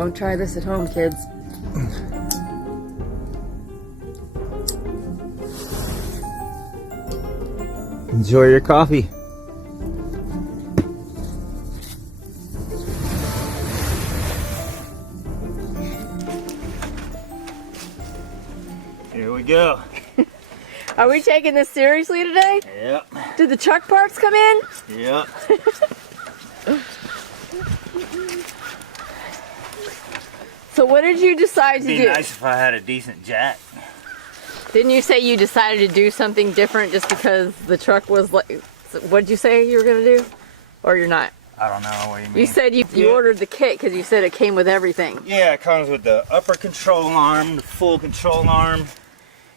Don't try this at home, kids. Enjoy your coffee. Here we go. Are we taking this seriously today? Yep. Did the truck parts come in? Yep. So what did you decide to It'd do? be nice if I had a decent jack. Didn't you say you decided to do something different just because the truck was like... What did you say you were going to do? Or you're not? I don't know what you mean. You said you ordered the kit because you said it came with everything. Yeah, it comes with the upper control arm, the full control arm,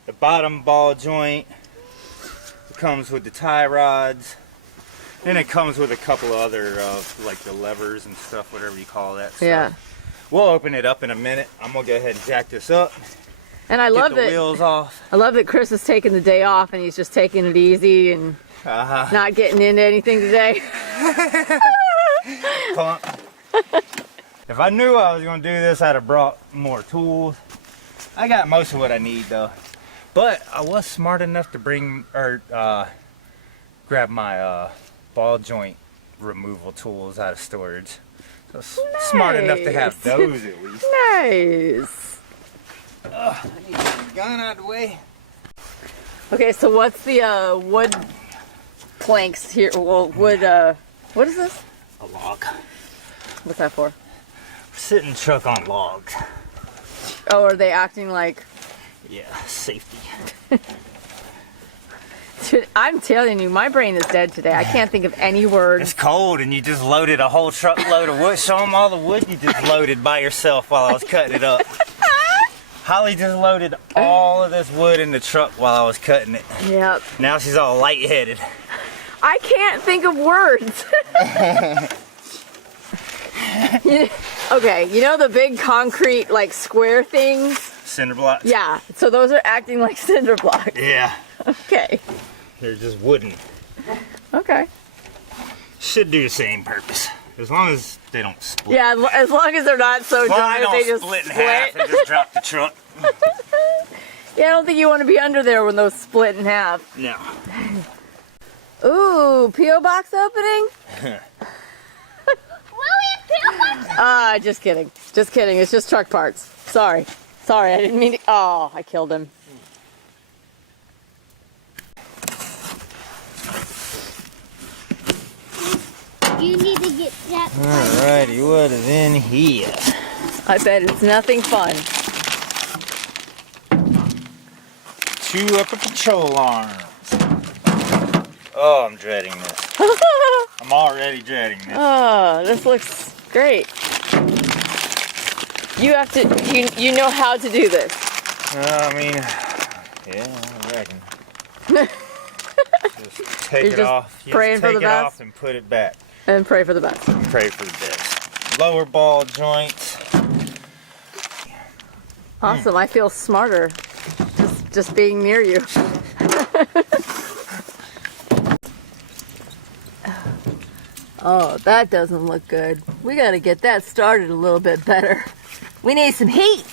the bottom ball joint. It comes with the tie rods. Then it comes with a couple other, like the levers and stuff, whatever you call that stuff. Yeah. We'll open it up in a minute. I'm going to go ahead and jack this up. And I love Get the that. wheels off. I love that Chris is taking the day off and he's just taking it easy and not getting into anything today. Punk. If I knew I was going to do this, I'd have brought more tools. I got most of what I need though. But I was smart enough to bring, or grab my ball joint removal tools out of storage. So smart enough to have those at least. Nice. I need the gun out of the way. Okay, so what's the wood planks here? Well, wood, what is this? A log. What's that for? We're sitting truck on logs. Oh, are they acting like... Yeah, safety. Dude, I'm telling you, my brain is dead today. I can't think of any words. It's cold and you just loaded a whole truckload of wood. Show them all the wood you just loaded by yourself while I was cutting it up. Holly just loaded all of this wood in the truck while I was cutting it. Yep. Now she's all lightheaded. I can't think of words. Okay, you know the big concrete, like, square things? Cinder blocks? Yeah, so those are acting like cinder blocks. Yeah. Okay. They're just wooden. Okay. Should do the same purpose. As long as they don't split. Yeah, as long as they're not so dry that they just split in half and just drop the truck. Yeah, I don't think you want to be under there when those split in half. No. Ooh, P.O. box opening? Just kidding. Just kidding. It's just truck parts. Sorry. Sorry, I didn't mean to. Oh, I killed him. You need to get that. Alrighty, what is in here? I bet it's nothing fun. 2 upper control arms. Oh, I'm dreading this. I'm already dreading this. Oh, this looks great. You have to, you know how to do this. I mean, yeah, I reckon. Just take You're it just off. You praying just for take the it best? off and put it back. And pray for the best. And pray for the best. Lower ball joints. Awesome, I feel smarter just being near you. Oh, that doesn't look good. We gotta get that started a little bit better. We need some heat.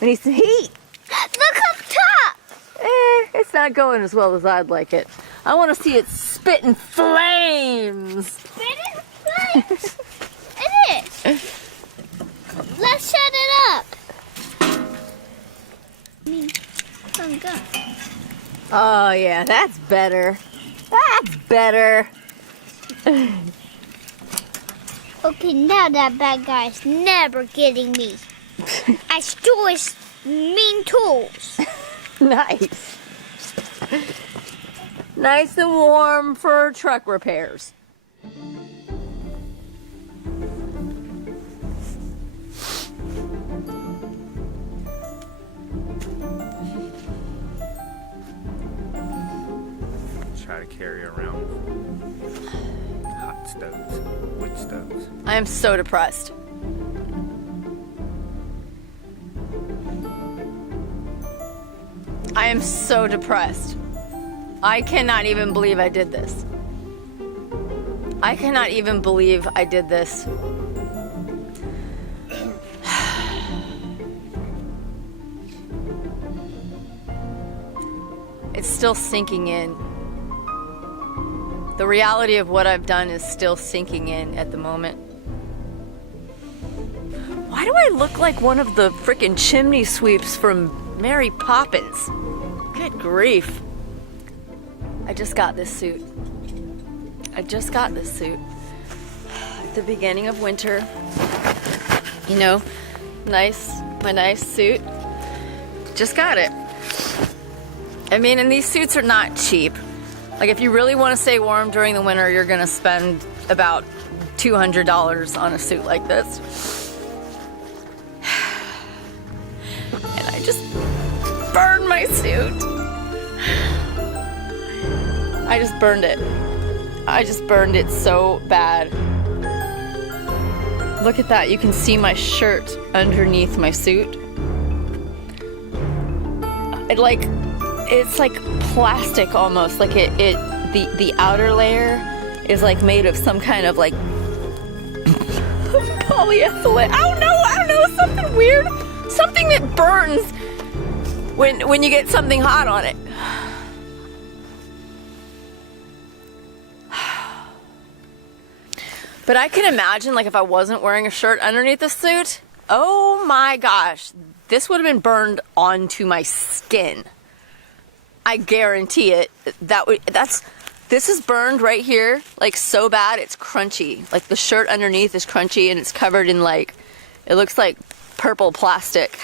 We need some heat. Look up top. It's not going as well as I'd like it. I want to see it spitting flames. Spinning flames. It is. Let's set it up. I'm good. Oh yeah, that's better. That's better. Okay, now that bad guy's never getting me. I stole his mean tools. Nice. Nice and warm for truck repairs. Try to carry around hot stoves, wood stoves. I am so depressed. I am so depressed. I cannot even believe I did this. I cannot even believe I did this. It's still sinking in. The reality of what I've done is still sinking in at the moment. Why do I look like one of the frickin' chimney sweeps from Mary Poppins? Good grief. I just got this suit. At the beginning of winter. You know, my nice suit. Just got it. I mean, and these suits are not cheap. Like, if you really want to stay warm during the winter, you're gonna spend about $200 on a suit like this. And I just burned my suit. I just burned it. I just burned it so bad. Look at that. You can see my shirt underneath my suit. It's like plastic almost. Like the outer layer is like made of some kind of like polyethylene. I don't know, something weird. Something that burns when you get something hot on it. But I can imagine, like, if I wasn't wearing a shirt underneath the suit, oh my gosh, this would have been burned onto my skin. I guarantee it. This is burned right here, like, so bad it's crunchy. Like, the shirt underneath is crunchy and it's covered in, like, it looks like purple plastic.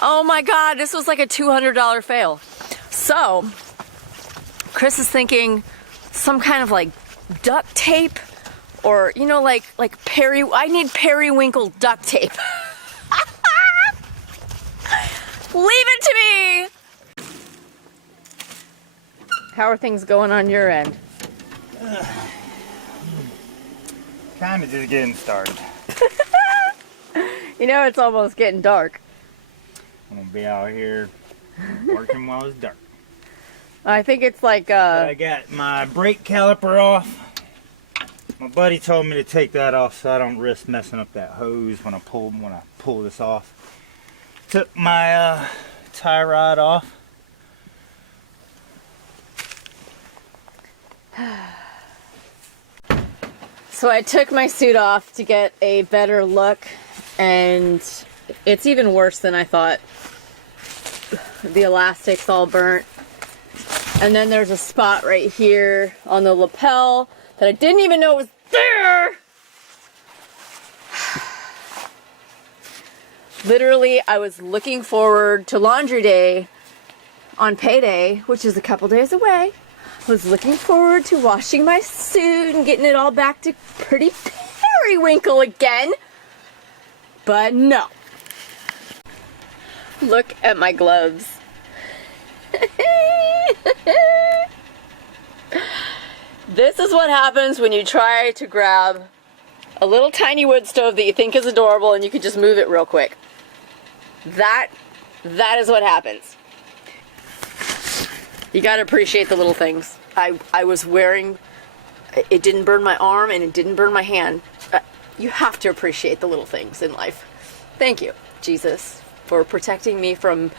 Oh my God, this was like a $200 fail. So, Chris is thinking some kind of like duct tape, or you know, like I need periwinkle duct tape. Leave it to me. How are things going on your end? Kind of just getting started. You know, it's almost getting dark. I'm gonna be out here working while it's dark. I think it's like I got my brake caliper off. My buddy told me to take that off so I don't risk messing up that hose when I pull this off. Took my tie rod off. So I took my suit off to get a better look, and it's even worse than I thought. The elastic's all burnt. And then there's a spot right here on the lapel that I didn't even know was there. Literally, I was looking forward to laundry day on payday, which is a couple days away. I was looking forward to washing my suit and getting it all back to pretty periwinkle again. But no. Look at my gloves. This is what happens when you try to grab a little tiny wood stove that you think is adorable and you can just move it real quick. That is what happens. You gotta appreciate the little things. I was wearing, it didn't burn my arm and it didn't burn my hand. You have to appreciate the little things in life. Thank you, Jesus, for protecting me from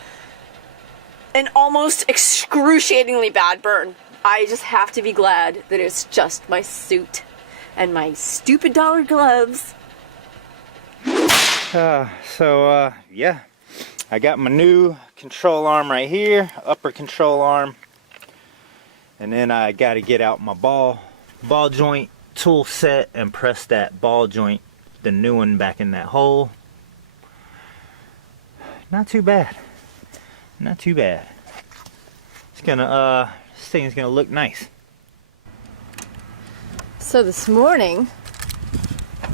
an almost excruciatingly bad burn. I just have to be glad that it's just my suit and my stupid dollar gloves. Yeah, I got my new control arm right here, upper control arm, and then I got to get out my ball joint tool set and press that ball joint, the new one, back in that hole. Not too bad. Not too bad. It's gonna this thing's gonna look nice. So this morning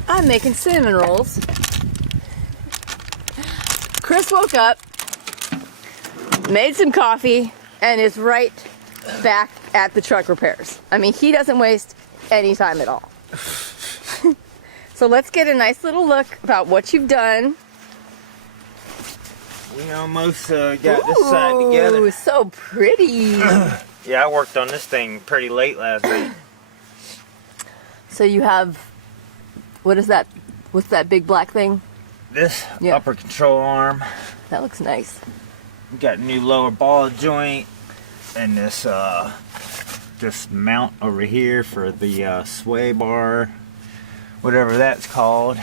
I'm making cinnamon rolls. Chris woke up, made some coffee, and is right back at the truck repairs. I mean, he doesn't waste any time at all. So let's get a nice little look about what you've done. We almost got this side together. Ooh, so pretty. Yeah, I worked on this thing pretty late last night. So you have, what is that? What's that big black thing? This Yeah. upper control arm. That looks nice. We got a new lower ball joint and this mount over here for the sway bar, whatever that's called.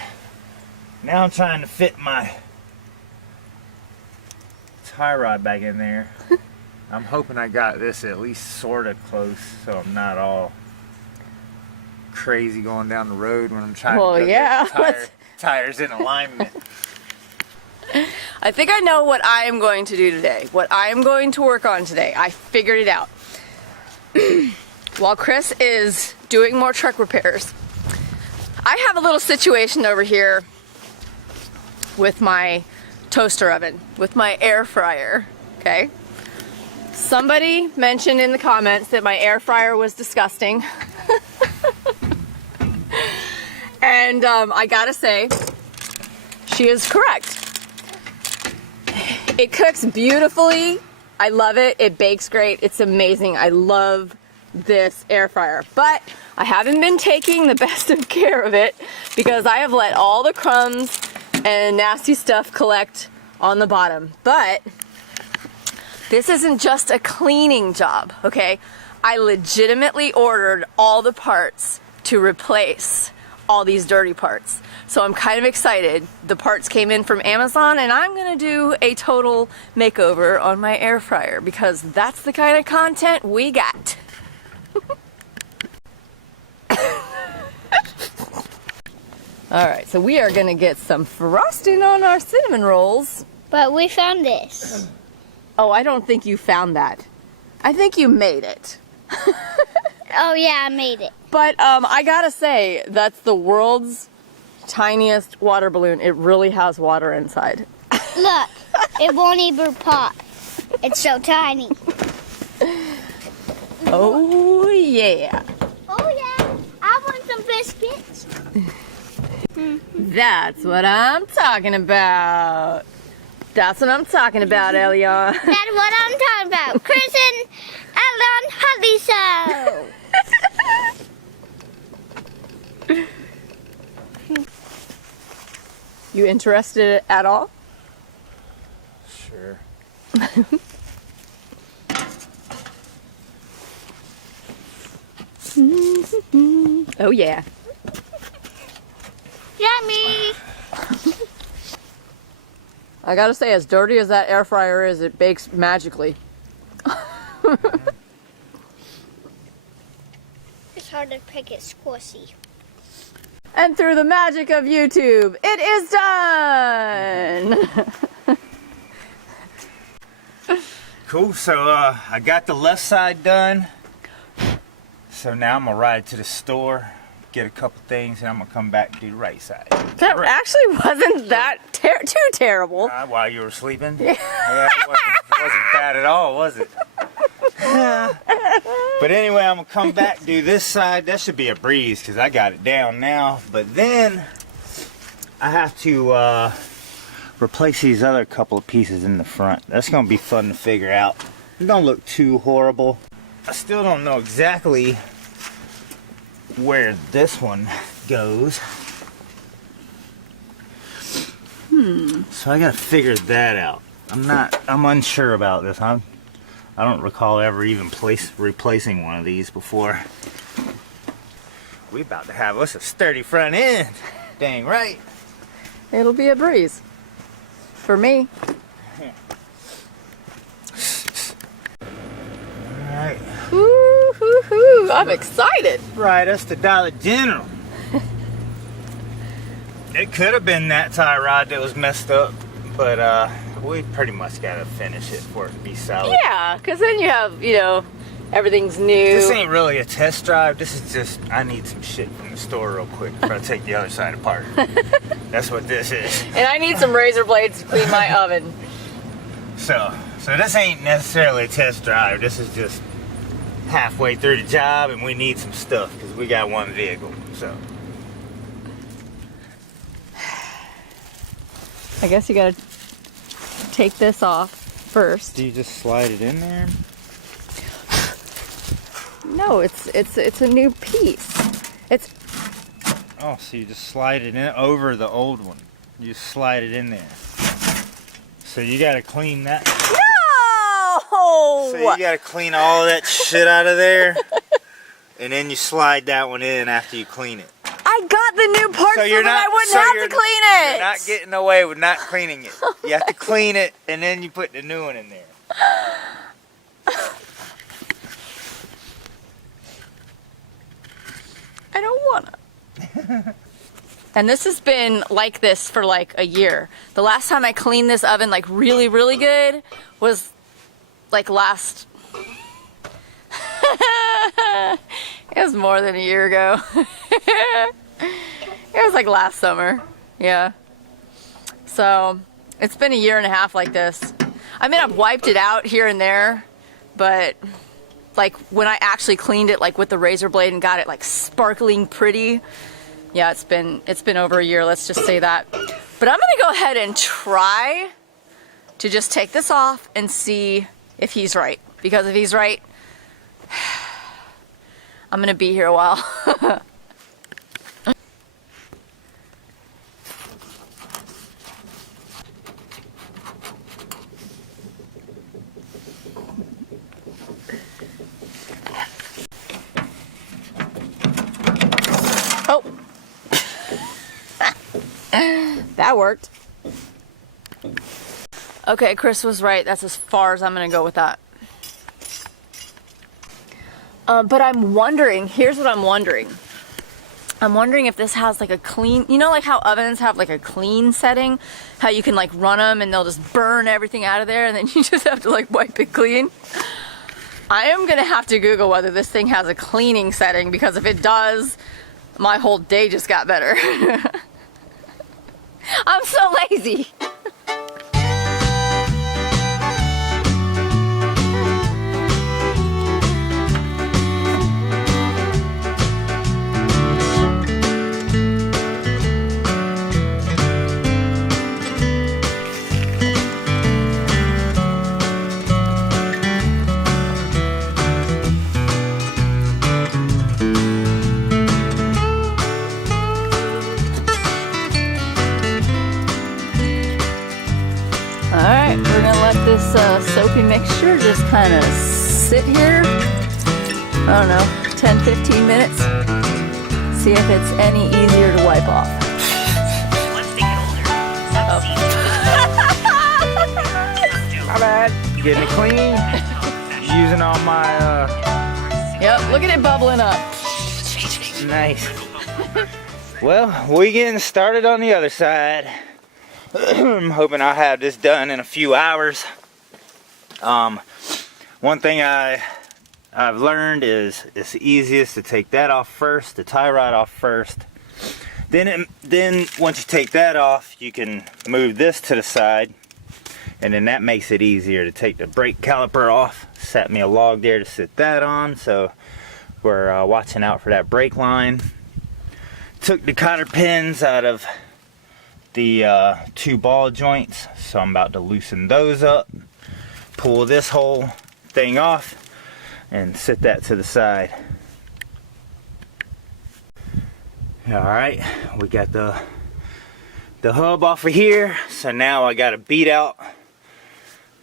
Now I'm trying to fit my tie rod back in there. I'm hoping I got this at least sort of close so I'm not all crazy going down the road when I'm trying to get tires in alignment. I think I know what I am going to do today. What I am going to work on today. I figured it out. While Chris is doing more truck repairs, I have a little situation over here with my toaster oven, with my air fryer, okay? Somebody mentioned in the comments that my air fryer was disgusting. And I gotta say, she is correct. It cooks beautifully. I love it. It bakes great. It's amazing. I love this air fryer. But I haven't been taking the best of care of it because I have let all the crumbs and nasty stuff collect on the bottom. But this isn't just a cleaning job, okay? I legitimately ordered all the parts to replace all these dirty parts. So I'm kind of excited. The parts came in from Amazon and I'm gonna do a total makeover on my air fryer because that's the kind of content we got. All right, so we are gonna get some frosting on our cinnamon rolls. But we found this. Oh, I don't think you found that. I think you made it. Oh yeah, I made it. But I gotta say, that's the world's tiniest water balloon. It really has water inside. Look, it won't even pop. It's so tiny. Oh yeah. Oh yeah, I want some biscuits. That's what I'm talking about. That's what I'm talking about, Elion. That's what I'm talking about. Chris and Ellen Hollie Show. You interested at all? Sure. Oh yeah. Yummy. I gotta say, as dirty as that air fryer is, it bakes magically. It's hard to pick it squishy. And through the magic of YouTube, it is done! Cool, so I got the left side done. So now I'm gonna ride to the store, get a couple things, and I'm gonna come back and do the right side. That actually wasn't that too terrible. While you were sleeping? Yeah, it wasn't bad at all, was it? But anyway, I'm gonna come back, do this side. That should be a breeze because I got it down now. But then I have to replace these other couple of pieces in the front. That's gonna be fun to figure out. It don't look too horrible. I still don't know exactly where this one goes. So I gotta figure that out. I'm unsure about this. I don't recall ever even replacing one of these before. We about to have us a sturdy front end. Dang right. It'll be a breeze. For me. Alright. Woo-hoo-hoo. I'm excited. Right, us to Dollar General. It could have been that tie rod that was messed up, but we pretty much gotta finish it for it to be solid. Yeah, because then you have, you know, everything's new. This ain't really a test drive. This is just, I need some shit from the store real quick before I take the other side apart. That's what this is. And I need some razor blades to clean my oven. So this ain't necessarily a test drive. This is just halfway through the job and we need some stuff because we got one vehicle, so. I guess you gotta take this off first. Do you just slide it in there? No, it's a new piece. It's Oh, so you just slide it in over the old one. You just slide it in there. So you gotta clean that. No! So you gotta clean all that shit out of there. And then you slide that one in after you clean it. I got the new part so that I wouldn't have to clean it. You're not getting away with not cleaning it. You have to clean it and then you put the new one in there. I don't wanna. And this has been like this for like a year. The last time I cleaned this oven like really, really good was like last... It was more than a year ago. It was like last summer. Yeah. So it's been a year and a half like this. I mean, I've wiped it out here and there, but like when I actually cleaned it like with the razor blade and got it like sparkling pretty, yeah, it's been over a year, let's just say that. But I'm gonna go ahead and try to just take this off and see if he's right. Because if he's right, I'm gonna be here a while. Oh, that worked. Okay, Chris was right. That's as far as I'm gonna go with that. But I'm wondering, here's what I'm wondering. I'm wondering if this has like a clean, you know like how ovens have like a clean setting? How you can like run them and they'll just burn everything out of there and then you just have to like wipe it clean? I am gonna have to Google whether this thing has a cleaning setting, because if it does, my whole day just got better. I'm so lazy. Alright, we're gonna let this soapy mixture just kind of sit here, I don't know, 10-15 minutes. See if it's any easier to wipe off. Once they get older, some My bad. Getting it clean. Using all my, Yep, look at it bubbling up. Nice. Well, we getting started on the other side. I'm hoping I'll have this done in a few hours. One thing I've learned is it's easiest to take that off first, the tie rod off first. Then once you take that off, you can move this to the side, and then that makes it easier to take the brake caliper off. Set me a log there to sit that on, so we're watching out for that brake line. Took the cotter pins out of the two ball joints, so I'm about to loosen those up, pull this whole thing off, and sit that to the side. Alright, we got the hub off of here, so now I gotta beat out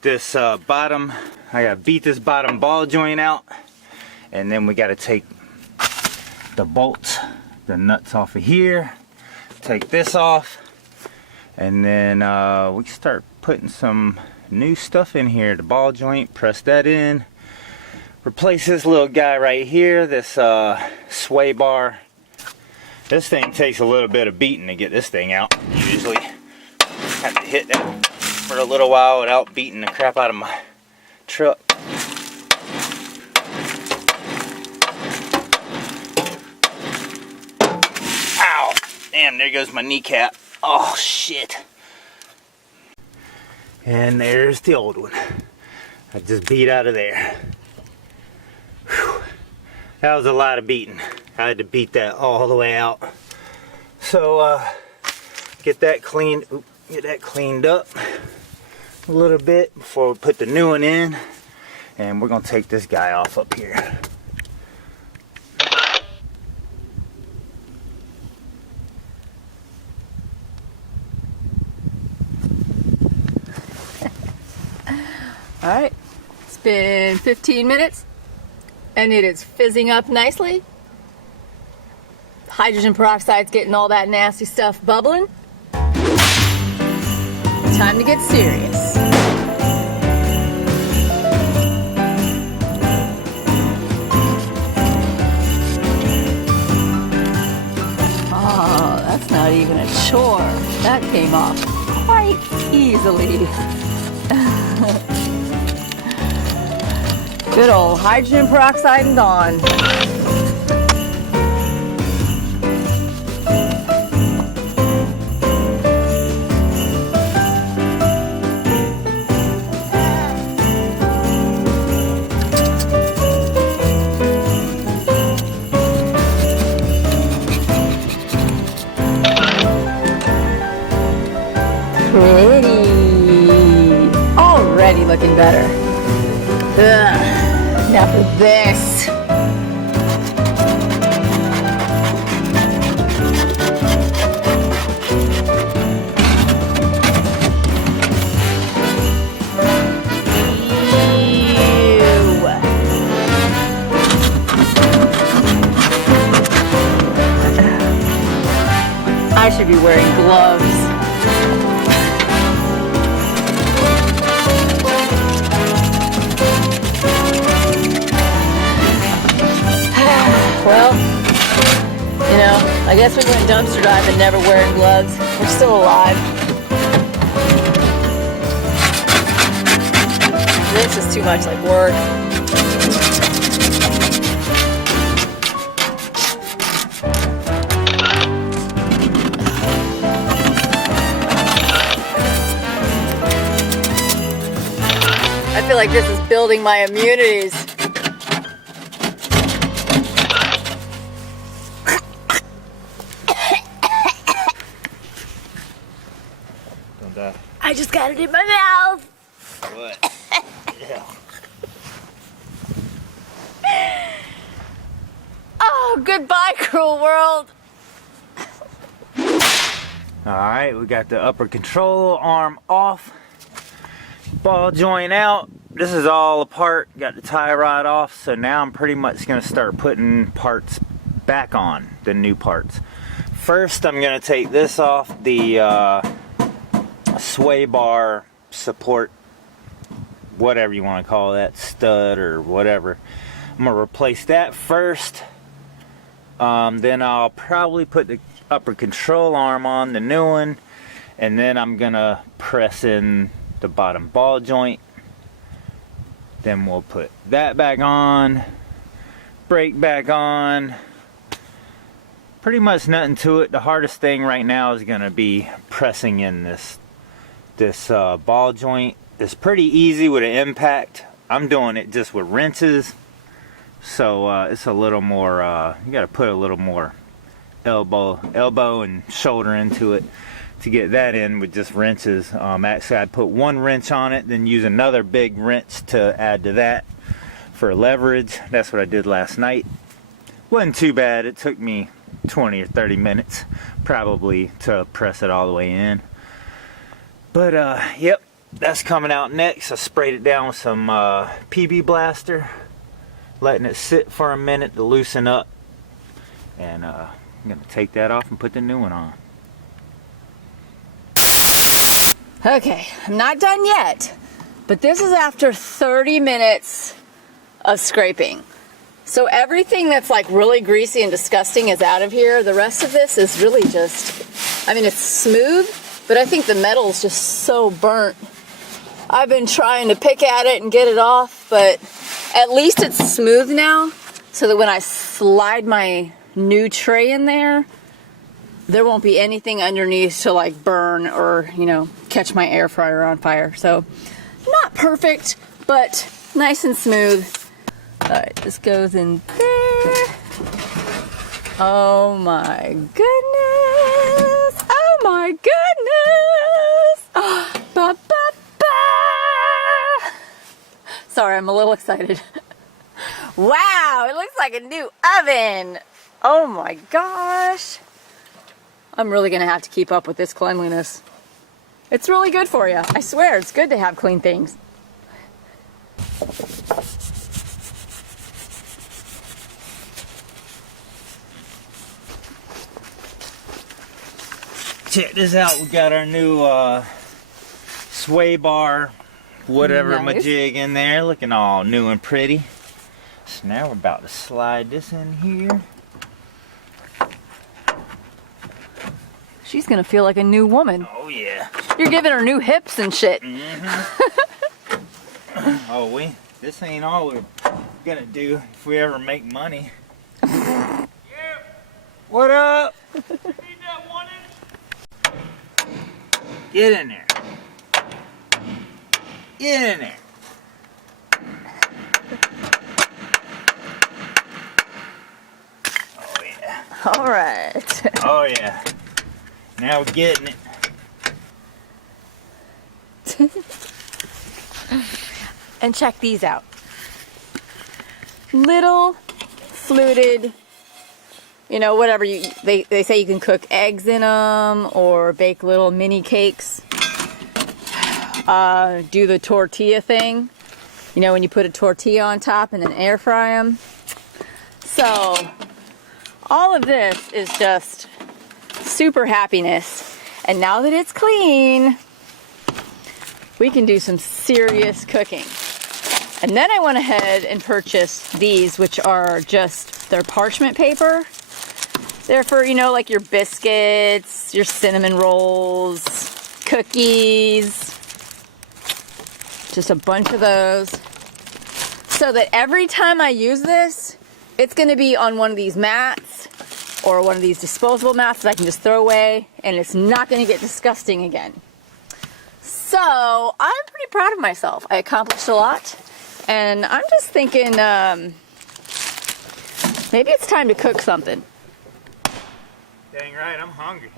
this bottom, I gotta beat this bottom ball joint out, and then we gotta take the bolts, the nuts off of here, take this off, and then we start putting some new stuff in here. The ball joint, press that in. Replace this little guy right here, this sway bar. This thing takes a little bit of beating to get this thing out. Usually have to hit that for a little while without beating the crap out of my truck. Ow! Damn, there goes my kneecap. Oh shit. And there's the old one. I just beat out of there. Whew. That was a lot of beating. I had to beat that all the way out. So get that cleaned up a little bit before we put the new one in. And we're gonna take this guy off up here. Alright, let's been 15 minutes and it is fizzing up nicely. Hydrogen peroxide's getting all that nasty stuff bubbling. Time to get serious. Oh, that's not even a chore. That came off quite easily. Good old hydrogen peroxide and gone. Pretty. Already looking better. Ugh. Now for this. Ew. I should be wearing gloves. Well, you know, I guess we went dumpster diving never wearing gloves. We're still alive. This is too much like work. I feel like this is building my immunities. I just got it in my mouth. What? Yeah. Oh, goodbye, cruel world. Alright, we got the upper control arm off. Ball joint out. This is all apart. Got the tie rod off. So now I'm pretty much going to start putting parts back on. The new parts. First, I'm going to take this off. The sway bar support, whatever you want to call that, stud or whatever. I'm going to replace that first. Then I'll probably put the upper control arm on, the new one, and then I'm going to press in the bottom ball joint. Then we'll put that back on, brake back on. Pretty much nothing to it. The hardest thing right now is going to be pressing in this ball joint. Is pretty easy with an impact. I'm doing it just with wrenches, so it's a little more you got to put a little more elbow and shoulder into it to get that in with just wrenches. Actually, I'd put one wrench on it, then use another big wrench to add to that for leverage. That's what I did last night. Wasn't too bad. It took me 20 or 30 minutes probably to press it all the way in. But yep, that's coming out next. I sprayed it down with some PB Blaster, letting it sit for a minute to loosen up, and I'm gonna take that off and put the new one on. Okay, I'm not done yet, but this is after 30 minutes of scraping. So everything that's like really greasy and disgusting is out of here. The rest of this is really just, I mean, it's smooth, but I think the metal is just so burnt. I've been trying to pick at it and get it off, but at least it's smooth now, so that when I slide my new tray in there, there won't be anything underneath to like burn or, you know, catch my air fryer on fire. So not perfect, but nice and smooth. All right, this goes in there. Oh my goodness. Oh my goodness. Oh, ba, ba, ba. Sorry, I'm a little excited. Wow, it looks like a new oven. Oh my gosh. I'm really gonna have to keep up with this cleanliness. It's really good for you. I swear, it's good to have clean things. check this out. We got our new sway bar, whatever, Nice. majig in there, looking all new and pretty. So now we're about to slide this in here. She's gonna feel like a new woman. Oh yeah. You're giving her new hips and shit. Oh, this ain't all we're gonna do if we ever make money. What up? Get in there. Get in there. Oh yeah. All right. Oh yeah. Now we're getting it. And check these out. Little fluted, you know, whatever they say you can cook eggs in them or bake little mini cakes. Do the tortilla thing, you know, when you put a tortilla on top and then air fry them. So all of this is just super happiness. And now that it's clean, we can do some serious cooking. And then I went ahead and purchased these, which are just, they're parchment paper. They're for, you know, like your biscuits, your cinnamon rolls, cookies, just a bunch of those. So that every time I use this, it's gonna be on one of these mats or one of these disposable mats that I can just throw away, and it's not gonna get disgusting again. So I'm pretty proud of myself. I accomplished a lot. And I'm just thinking, maybe it's time to cook something. Dang right, I'm hungry.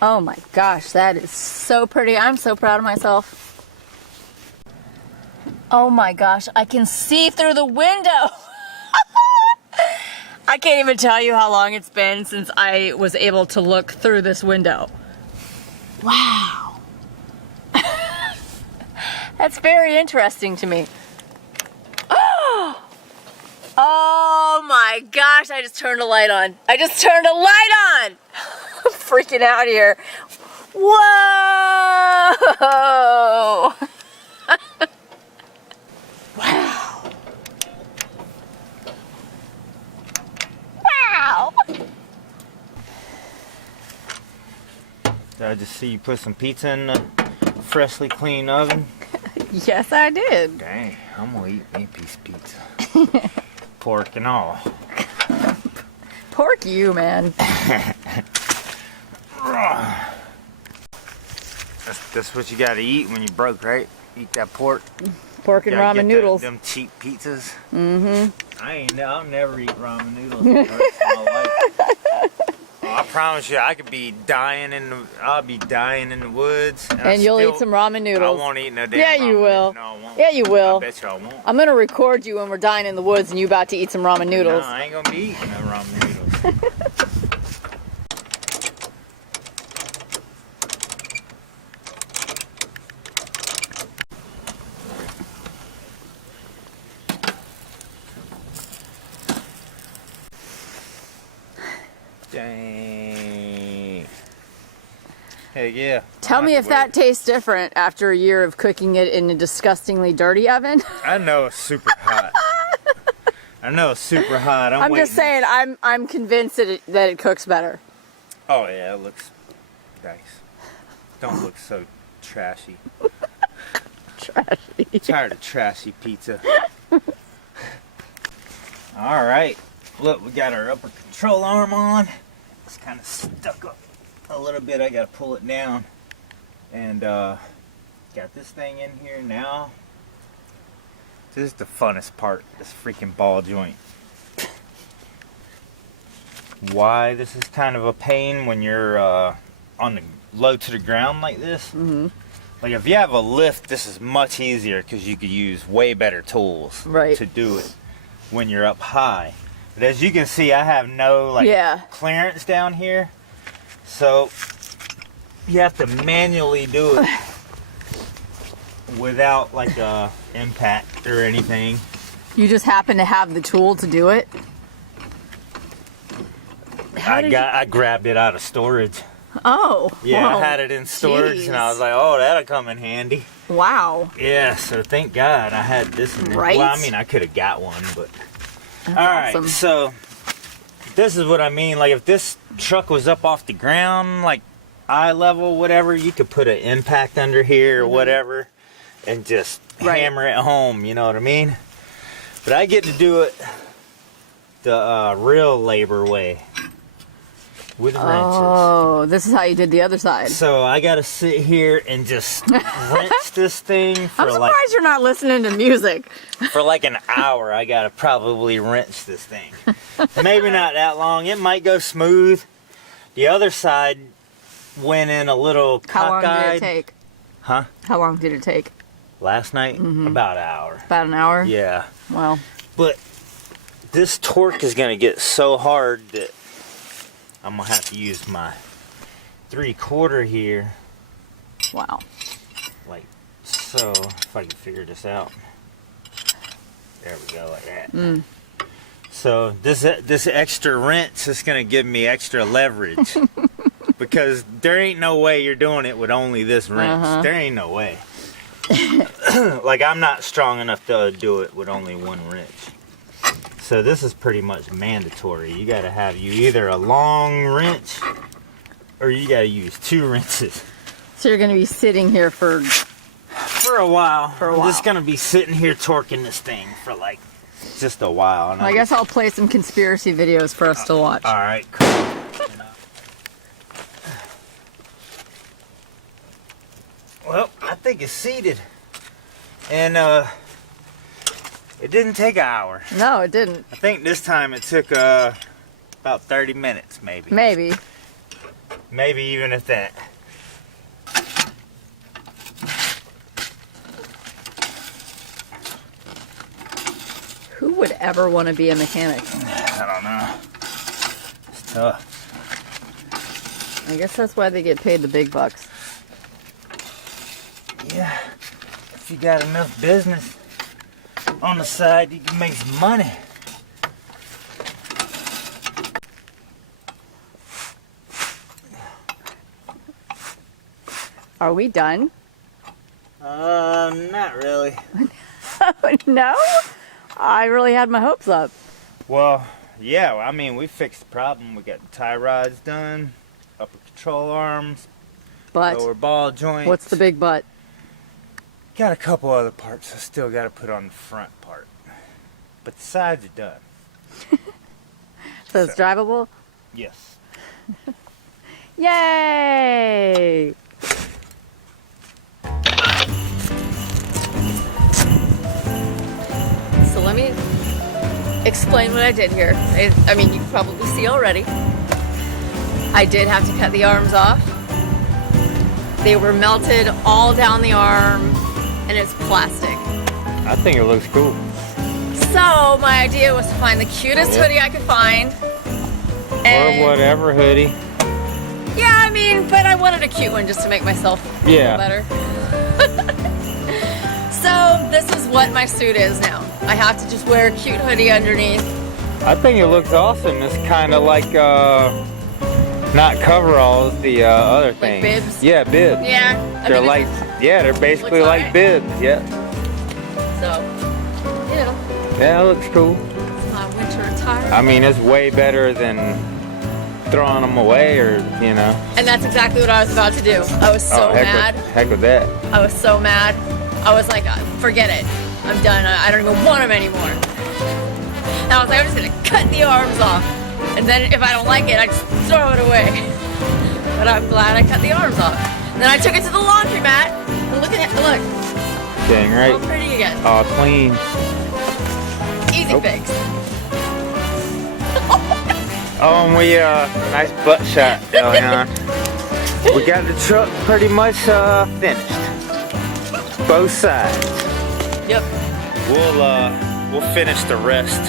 Oh my gosh, that is so pretty. I'm so proud of myself. Oh my gosh, I can see through the window. I can't even tell you how long it's been since I was able to look through this window. Wow. That's very interesting to me. Oh my gosh, I just turned a light on. I just turned a light on. I'm freaking out here. Whoa. Wow. Wow. Did I just see you put some pizza in the freshly clean oven? Yes, I did. Dang, I'm gonna eat me a piece of pizza. Pork and all. Pork you, man. That's what you gotta eat when you broke, right? Eat that pork. Pork and Gotta ramen get noodles. Them cheap pizzas. Mm-hmm. I'll never eat ramen noodles the rest of my life. Oh, I promise you, I'll be dying in the woods. And you'll eat some ramen noodles. I won't eat no damn Yeah, ramen you will. noodles. No, I won't. Yeah, you will. I bet you I won't. I'm gonna record you when we're dying in the woods and you about to eat some ramen noodles. No, I ain't gonna be eating no ramen noodles. Dang. Heck yeah. Tell me if that tastes different after a year of cooking it in a disgustingly dirty oven. I know it's super hot. I know it's super hot. I'm just saying, I'm convinced that it cooks better. Oh yeah, it looks nice. Don't look so trashy. Trashy. Tired of trashy pizza. All right. Look, we got our upper control arm on. It's kind of stuck up a little bit. I got to pull it down. And got this thing in here now. This is the funnest part, this freaking ball joint. Why this is kind of a pain when you're on the low to the ground like this. Mm-hmm. Like if you have a lift, this is much easier because you could use way better tools to do it when you're up high. But as you can see, I have no clearance down here, so you have to manually do it without like a impact or anything. You just happen to have the tool to do it? I grabbed it out of storage. Oh. Yeah, whoa. I had it in storage, Jeez. and I was like, oh, that'll come in handy. Wow. Yeah, so thank God I had this in there. Right? Well, I mean, I could have got one, but... That's all right, awesome. so this is what I mean. Like, if this truck was up off the ground, like eye level, whatever, you could put an impact under here or whatever and just Right. hammer it home, you know what I mean? But I get to do it the real labor way with wrenches. Oh, this is how you did the other side. So I gotta sit here and just wrench this thing I'm for surprised you're not listening to music. like an hour. I gotta probably wrench this thing. Maybe not that long. It might go smooth. The other side went in a little How long cockeyed. did it take? Huh? How long did it take? Last night? About an hour. About an hour? Yeah. Wow. But this torque is gonna get so hard that I'm gonna have to use my 3/4 here. Wow. Like so, if I can figure this out. There we go, like that. So this extra wrench is gonna give me extra leverage. Because there ain't no way you're doing it with only this wrench. There ain't no way. Like, I'm not strong enough to do it with only one wrench. So this is pretty much mandatory. You gotta have either a long wrench or you gotta use 2 wrenches. So you're going to be sitting here for... For a while. a I'm while. just gonna be sitting here torquing this thing for like just a while. And I guess I'll play some conspiracy videos for us to watch. Alright, cool. Well, I think it's seated. And it didn't take an hour. No, it didn't. I think this time it took about 30 minutes maybe. Maybe. Maybe even at that. Who would ever want to be a mechanic? I don't know. It's tough. I guess that's why they get paid the big bucks. Yeah. If you got enough business on the side, you can make some money. Are we done? Not really. No? I really had my hopes up. Well, yeah, I mean, we fixed the problem. We got the tie rods done, upper control arms, But lower ball joints. what's the big but? Got a couple other parts I still got to put on the front part. But the sides are done. So it's drivable? Yes. Yay! So let me explain what I did here. I mean, you can probably see already. I did have to cut the arms off. They were melted all down the arm, and it's plastic. I think it looks cool. So my idea was to find the cutest hoodie I could find. Or whatever hoodie. Yeah, I mean, but I wanted a cute one just to make myself feel better. So this is what my suit is now. I have to just wear a cute hoodie underneath. I think it looks awesome. It's kind of like, not coveralls, the other thing. bibs? Yeah, bibs. Yeah. I They're mean, like, yeah, they're basically looks like alright. bibs, yeah. So, you know, Yeah, it looks cool. it's my winter attire. I mean, it's way better than throwing them away or, you know. And that's exactly what I was about to do. I was so mad. Heck with that. I was so mad. I was like, forget it. I'm done. I don't even want them anymore. And I was like, I'm just gonna cut the arms off. And then if I don't like it, I just throw it away. But I'm glad I cut the arms off. And then I took it to the laundromat. And look at it. Look. Dang right. All pretty again. All clean. Easy fix. Oh, and we, nice butt shot going on. We got the truck pretty much, finished. Both sides. Yep. We'll finish the rest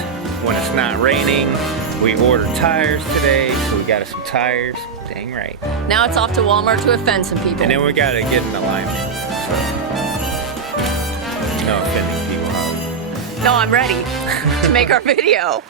when it's not raining. We ordered tires today, so we got us some tires. Dang right. Now it's off to Walmart to offend some people. And then we gotta get an alignment. So, no offending people, Hollie. No, I'm ready to make our video.